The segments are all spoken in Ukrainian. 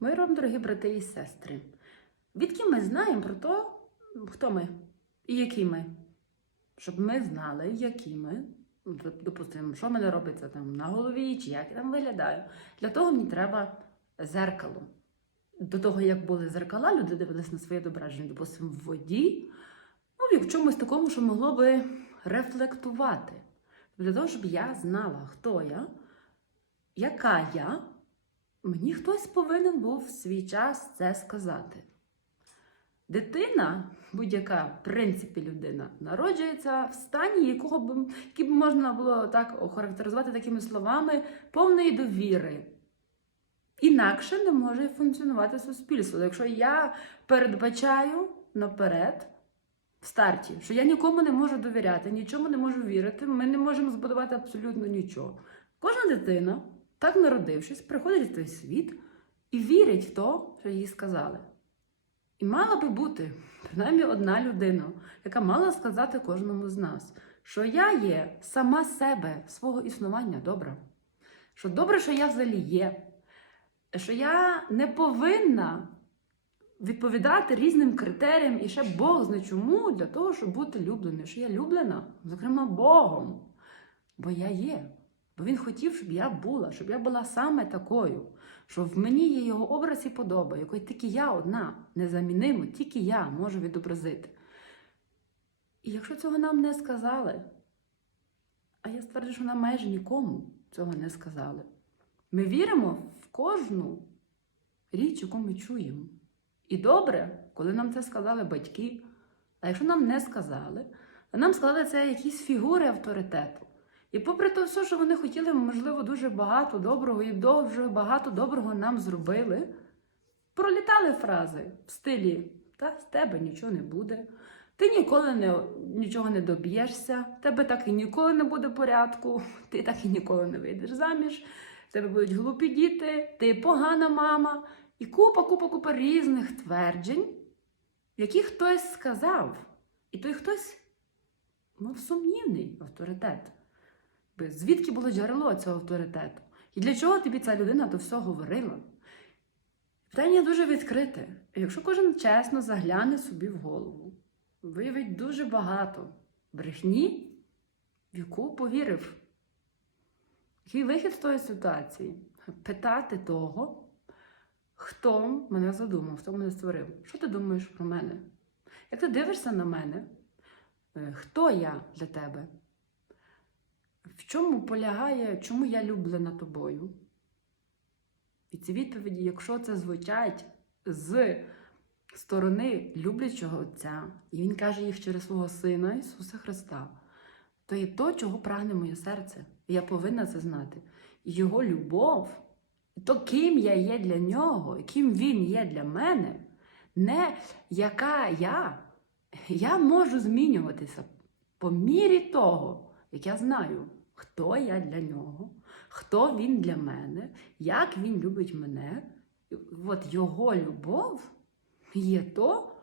Миром, дорогі брати і сестри. Відки ми знаємо про те, хто ми і які ми. Щоб ми знали, які ми. Допустимо, що в мене робиться там на голові, чи як я там виглядаю. Для того мені треба зеркало. До того, як були зеркала, люди дивились на своє зображення, допустимо, в воді, ну, в чомусь такому, що могло би рефлектувати. Для того, щоб я знала, хто я, яка я, мені хтось повинен був в свій час це сказати. Дитина, будь-яка в принципі людина, народжується в стані, якого б, який б можна було так охарактеризувати такими словами повної довіри. Інакше не може функціонувати суспільство. Якщо я передбачаю наперед в старті, що я нікому не можу довіряти, нічому не можу вірити, ми не можемо збудувати абсолютно нічого. Кожна дитина, так народившись, приходить в той світ і вірить в те, що їй сказали. І мала би бути принаймні одна людина, яка мала сказати кожному з нас, що я є сама себе, свого існування добра. Що добре, що я взагалі є, що я не повинна відповідати різним критеріям і ще Бог зна чому для того, щоб бути любленою. Що я люблена, зокрема, Богом. Бо я є. Бо він хотів, щоб я була, щоб я була саме такою, що в мені є його образ і подоба, якої тільки я одна, незамінимо, тільки я можу відобразити. І якщо цього нам не сказали, а я стверджую, що нам майже нікому цього не сказали, ми віримо в кожну річ, яку ми чуємо. І добре, коли нам це сказали батьки. А якщо нам не сказали, то нам сказали це якісь фігури авторитету. І попри те все, що вони хотіли, можливо, дуже багато доброго і дуже багато доброго нам зробили, пролітали фрази в стилі та з тебе нічого не буде. Ти ніколи не, нічого не доб'єшся, тебе так і ніколи не буде порядку, ти так і ніколи не вийдеш заміж, тебе будуть глупі діти, ти погана мама. І купа, купа, купа різних тверджень, які хтось сказав. І той хтось мав сумнівний авторитет. Звідки було джерело цього авторитету? І для чого тобі ця людина то все говорила? Питання дуже відкрите. Якщо кожен чесно загляне собі в голову, виявить дуже багато брехні, в яку повірив. Який вихід з тої ситуації? Питати того, хто мене задумав, хто мене створив. Що ти думаєш про мене? Як ти дивишся на мене? Е, Хто я для тебе? В чому полягає, чому я люблена тобою? І ці відповіді, якщо це звучать з сторони люблячого Отця, і Він каже їх через свого Сина Ісуса Христа, то є то, чого прагне моє серце. І я повинна це знати. Його любов, то ким я є для нього, ким він є для мене, не яка я. Я можу змінюватися по мірі того, як я знаю, хто я для нього, хто він для мене, як він любить мене. От його любов є то,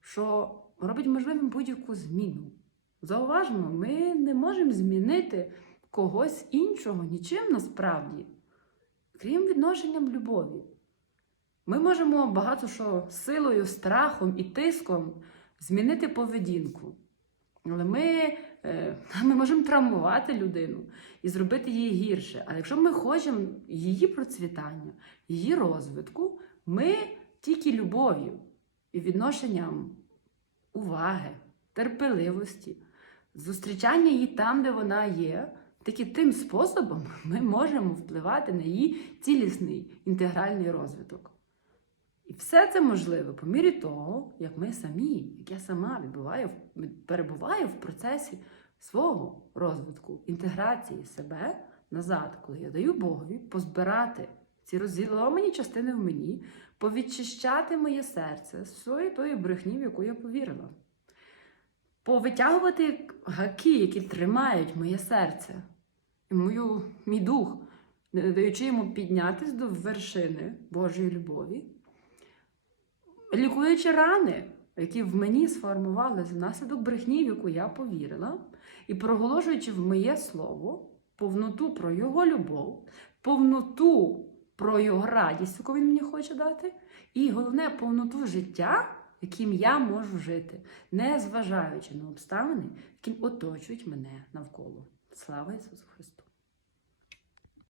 що робить можливим будь-яку зміну. Зауважмо, ми не можемо змінити когось іншого нічим насправді, крім відношенням любові. Ми можемо багато що силою, страхом і тиском змінити поведінку. Але ми, ми можемо травмувати людину і зробити її гірше. Але якщо ми хочемо її процвітання, її розвитку, ми тільки любов'ю і відношенням уваги, терпеливості, зустрічання її там, де вона є, тільки тим способом ми можемо впливати на її цілісний інтегральний розвиток. І все це можливо по мірі того, як ми самі, як я сама відбуваю, перебуваю в процесі свого розвитку, інтеграції себе назад, коли я даю Богові позбирати ці розломані частини в мені, повідчищати моє серце з своєї тої брехні, в яку я повірила. Повитягувати гаки, які тримають моє серце і мою, мій дух, не даючи йому піднятися до вершини Божої любові лікуючи рани, які в мені сформувалися внаслідок брехні, в яку я повірила, і проголошуючи в моє слово повноту про його любов, повноту про його радість, яку він мені хоче дати, і головне повноту життя, яким я можу жити, не зважаючи на обставини, які оточують мене навколо. Слава Ісусу Христу!